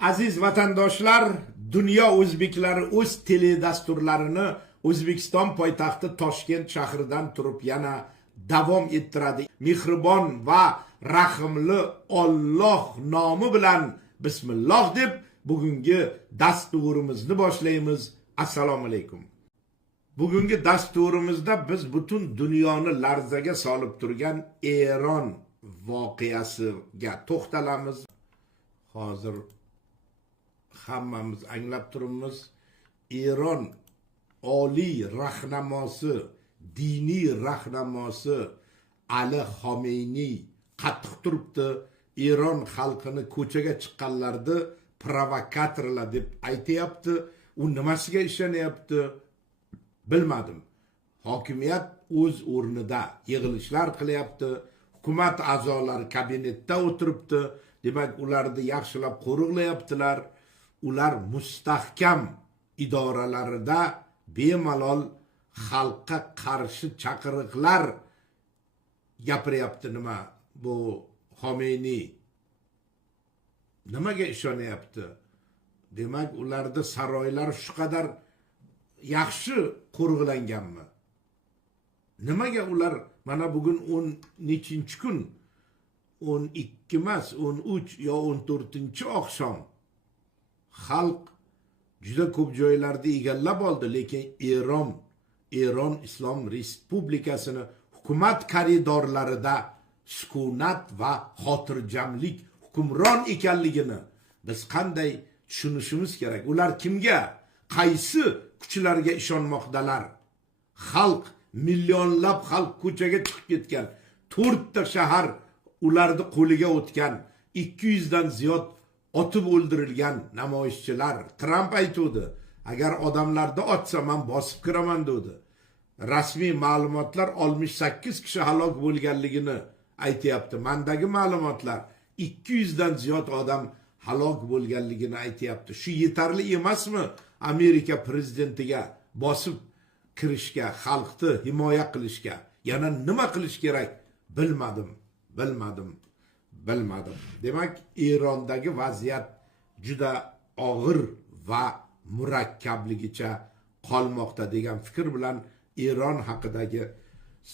Aziz vatandoshlar, dunyo o'zbeklari o'z teledasturlarini O'zbekiston poytaxti Toshkent shahridan turib yana davom ettiradi. Mehribon va rahimli Alloh nomi bilan bismillah deb bugungi dasturimizni boshlaymiz. Assalomu alaykum. Bugungi dasturimizda biz butun dunyoni larzaga solib turgan Eron voqeasiga to'xtalamiz. Hozir hammamiz anglab turibmiz. Eron oliy rahnamosi, diniy rahnamosi Ali Xomeyniy qattiq turibdi. Eron xalqini ko'chaga chiqqanlarni provokatorlar deb aytayapti. U nimasiga ishonyapti? Bilmadim. Hokimiyat o'z o'rnida yig'ilishlar qilyapti. Hukumat a'zolari kabinetda o'tiribdi. Demak, ularni yaxshilab qo'riqlayaptilar. Ular mustahkam idoralarida bemalol xalqqa qarshi chaqiriqlar gapiryapti. Nima bu Xomeyniy nimaga ishonyapti? Demak, ularda saroylar shu qadar yaxshi qo'riqlanganmi? Nimaga ular mana bugun 10 kun, 12 emas, 13 yo 14-oqshom xalq juda ko'p joylarda egallab oldi, lekin Eron Islom Respublikasini hukumat koridorlarida sukunat va xotirjamlik hukmron ekanligini biz qanday tushunishimiz kerak? Ular kimga, qaysi kuchlarga ishonmoqdalar? Xalq, millionlab xalq ko'chaga chiqib ketgan, 4 ta shahar ularni qo'liga o'tgan, 200 dan ziyod otib o'ldirilgan namoyishchilar. Trump aytdi, agar odamlarni otsa men bosib kiraman dedi. Rasmiy ma'lumotlar 68 kishi halok bo'lganligini aytayapti. Mendagi ma'lumotlar 200 dan ziyod odam halok bo'lganligini aytayapti. Shu yetarli emasmi Amerika prezidentiga bosib kirishga, xalqni himoya qilishga? Yana nima qilish kerak? Bilmadim. Demak, Erondagi vaziyat juda og'ir va murakkabligicha qolmoqda degan fikr bilan Eron haqidagi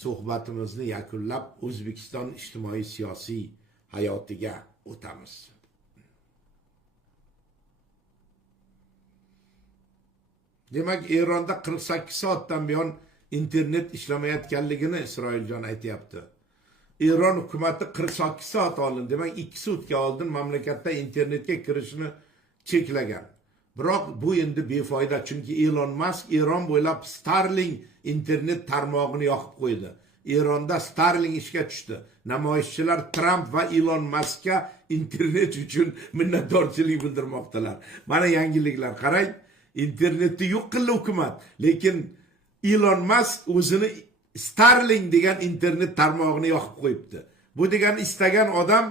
suhbatimizni yakunlab O'zbekiston ijtimoiy siyosiy hayotiga o'tamiz. Demak, Eronda 48 soatdan buyon internet ishlamayotganligini Isroiljon aytayapti. Eron hukumati 48 soat oldin, demak 2 sutka oldin mamlakatda internetga kirishni cheklagan. Biroq bu endi befoyda, chunki Elon Musk Eron bo'ylab Starlink internet tarmog'ini yoqib qo'ydi. Eronda Starlink ishga tushdi. Namoyishchilar Trump va Elon Muskga internet uchun minnatdorchilik bildirmoqdalar. Mana yangiliklar, qarang. Internetni yo'q qildi hukumat, lekin Elon Musk o'zini Starlink degan internet tarmog'ini yoqib qo'yibdi. Bu degani istagan odam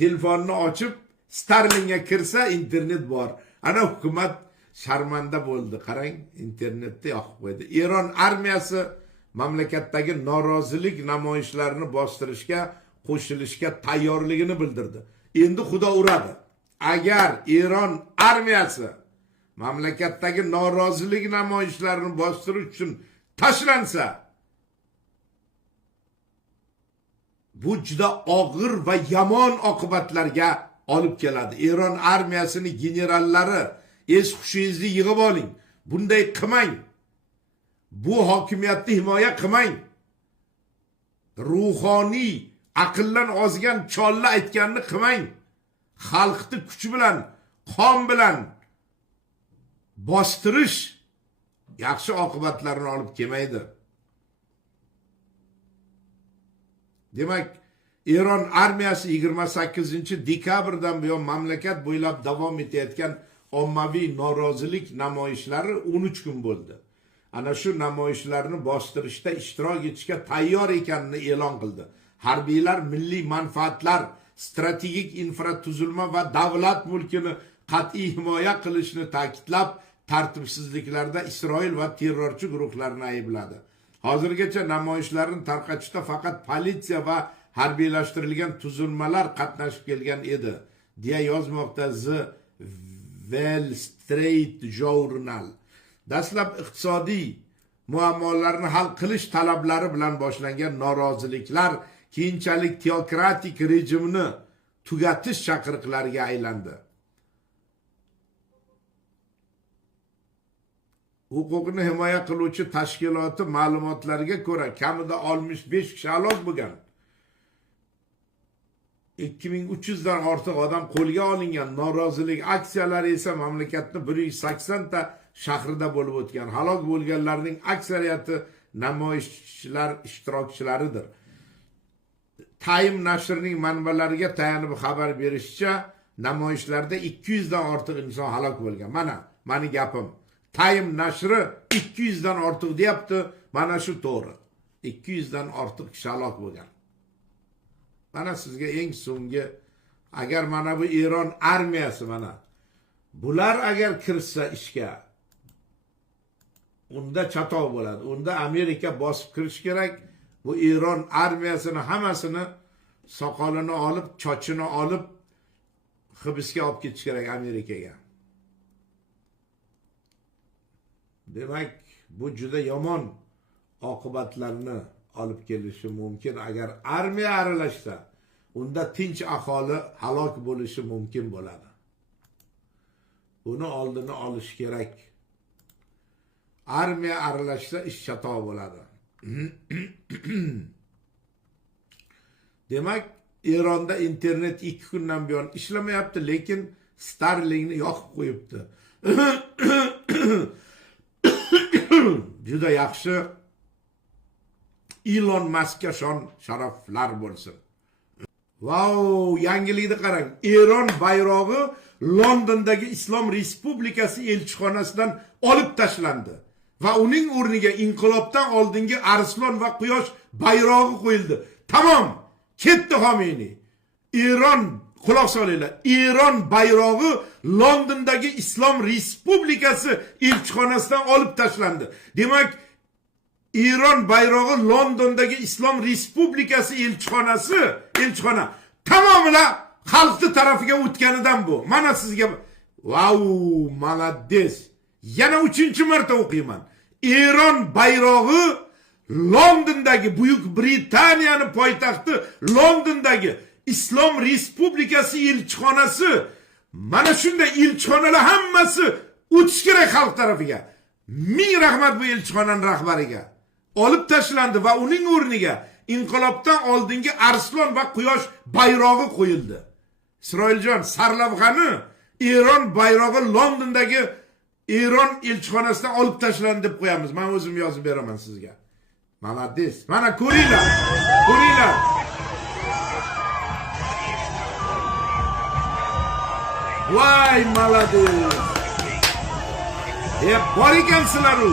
telefonini ochib Starlinkga kirsa internet bor. Ana hukumat sharmanda bo'ldi. Qarang, internetni yoqib qo'ydi. Eron armiyasi mamlakatdagi norozilik namoyishlarini bostirishga, qo'shilishga tayyorligini bildirdi. Endi xudo uradi. Agar Eron armiyasi mamlakatdagi norozilik namoyishlarini bostirish uchun tashlansa, bu juda og'ir va yomon oqibatlarga olib keladi. Eron armiyasini generallari es hushingizni yig'ib oling. Bunday qilmang. Bu hokimiyatni himoya qilmang. Ruhoniy, aqldan ozgan chollar aytganini qilmang. Xalqni kuch bilan, qon bilan bostirish yaxshi oqibatlarni olib kelmaydi. Demak, Eron armiyasi 28-dekabrdan buyon mamlakat bo'ylab davom etayotgan ommaviy norozilik namoyishlari 13 kun bo'ldi. Ana shu namoyishlarni bostirishda ishtirok etishga tayyor ekanini e'lon qildi. Harbiylar milliy manfaatlar, strategik infratuzilma va davlat mulkini qat'iy himoya qilishni ta'kidlab, tartibsizliklarda Isroil va terrorchi guruhlarni aybladi. Hozirgacha namoyishlarni tarqatishda faqat politsiya va harbiylashtirilgan tuzilmalar qatnashib kelgan edi, deya yozmoqda The Wall Street Journal dastlab iqtisodiy muammolarni hal qilish talablari bilan boshlangan noroziliklar keyinchalik teokratik rejimni tugatish chaqiriqlariga aylandi. Huquqni himoya qiluvchi tashkiloti ma'lumotlariga ko'ra kamida 65 kishi halok bo'lgan. 2300 dan ortiq odam qo'lga olingan. Norozilik aksiyalari esa mamlakatning 180 ta shahrida bo'lib o'tgan. Halok bo'lganlarning aksariyati namoyishchilar ishtirokchilaridir. Time nashrining manbalariga tayanib xabar berishicha, namoyishlarda 200 dan ortiq inson halok bo'lgan. Mani gapim. Time nashri 200 dan ortiq deyapti. Mana shu to'g'ri. 200 dan ortiq kishi halok bo'lgan. Mana sizga eng so'nggi, agar mana bu Eron armiyasi bular agar kirsa ishga, unda chatoq bo'ladi. Unda Amerika bosib kirish kerak. Bu Eron armiyasini hammasini soqolini olib, chochini olib hibsga olib ketish kerak Amerikaga. Demak, bu juda yomon oqibatlarni olib kelishi mumkin. Agar armiya aralashsa, unda tinch aholi halok bo'lishi mumkin bo'ladi. Buni oldini olish kerak. Armiya aralashsa ish chatoq bo'ladi. Demak, Eronda internet 2 kundan buyon ishlamayapti, lekin Starlinkni yoqib qo'yibdi. Juda yaxshi. Elon Muskga sharaflar bo'lsin. Wow, yangilikni qarang. Eron bayrog'i Londondagi Islom Respublikasi elchixonasidan olib tashlandi va uning o'rniga inqilobdan oldingi arslon va quyosh bayrog'i qo'yildi. Tamom, ketdi Xomeyni. Eron, quloq solinglar. Eron bayrog'i Londondagi Islom Respublikasi elchixonasidan olib tashlandi. Demak, Eron bayrog'i Londondagi Islom Respublikasi elchixona tamomila xalqning tarafiga o'tganidan bu. Mana sizga wow, malades. Yana 3-marta o'qiyman. Eron bayrog'i Londondagi, Buyuk Britaniyani poytaxti Londondagi Islom Respublikasi elchixonasi, mana shunday elchixonalar hammasi o'tish kerak xalq tarafiga. Ming rahmat bu elchixonaning rahbariga. Olib tashlandi va uning o'rniga inqilobdan oldingi arslon va quyosh bayrog'i qo'yildi. Isroiljon, sarlavhani Eron bayrog'i Londondagi Eron elchixonasidan olib tashlandi deb qo'yamiz. Men o'zim yozib beraman sizga. Malades. Mana ko'ringlar. Ko'ringlar. Voy, malades. Bor ekansizlar u.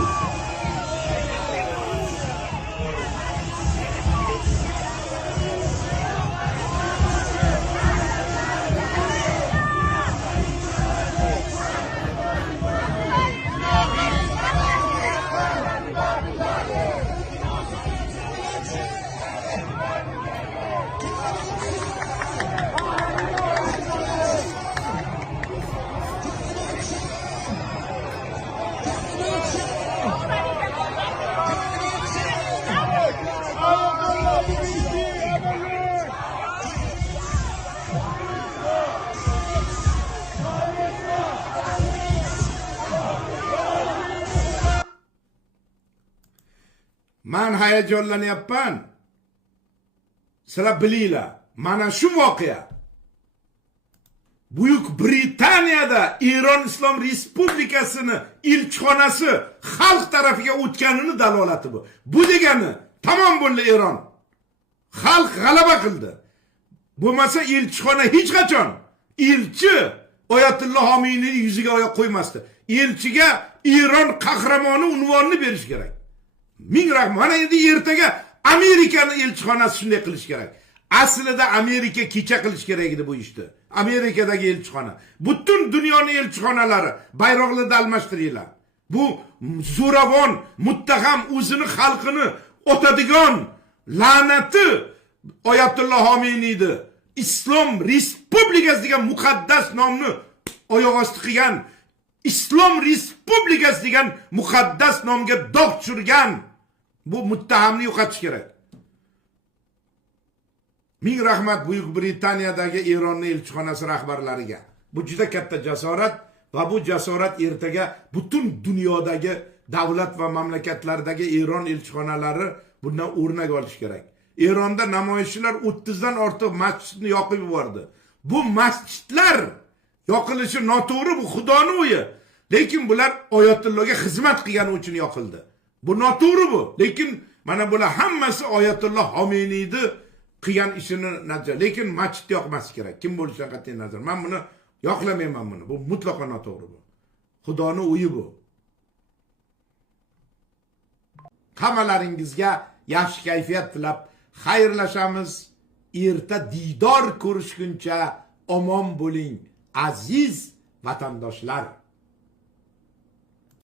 Men hayajonlanyapman. Sizlar bilinglar. Mana shu voqea Buyuk Britaniyada Eron Islom Respublikasini elchixonasi xalq tarafiga o'tganini dalolati bu. Bu degani tamom bo'ldi Eron. Xalq g'alaba qildi. Bo'lmasa elchixona hech qachon elchi Oyatulloh Xomeynining yuziga oyoq qo'ymasdi. Elchiga Eron qahramoni unvonini berish kerak. Ming rahmat. Mana endi ertaga Amerikani elchixonasi shunday qilish kerak. Aslida Amerika kecha qilish kerak edi bu ishni. Amerikadagi elchixona. Butun dunyoning elchixonalari bayroqlarni almashtiringlar. Bu zo'ravon, muttaham o'zini xalqini otadigan la'nati Oyatulloh Xomeyniydi. Islom Respublikasi degan muqaddas nomni oyoq osti qilgan, Islom Respublikasi degan muqaddas nomga dog' tushirgan bu muttahamni yo'qotish kerak. Ming rahmat Buyuk Britaniyadagi Eronning elchixonasi rahbarlariga. Bu juda katta jasorat va bu jasorat ertaga butun dunyodagi davlat va mamlakatlardagi Eron elchixonalari bundan o'rnak olish kerak. Eronda namoyishchilar 30 dan ortiq masjidni yoqib yubordi. Bu masjidlar yoqilishi noto'g'ri, bu Xudoning uyi. Lekin bular Oyatullohga xizmat qilgani uchun yoqildi. Bu noto'g'ri bu. Lekin mana bular hammasi Oyatulloh Xomeyniyni qilgan ishini natija. Lekin masjid yoqmas kerak. Kim bo'lishidan qat'iy nazar. Men buni yoqlamayman buni. Bu mutlaqo noto'g'ri bu. Xudoning uyi bu. Hammalaringizga yaxshi kayfiyat tilab xayrlashamiz. Erta diydor ko'rishguncha omon bo'ling, aziz vatandoshlar.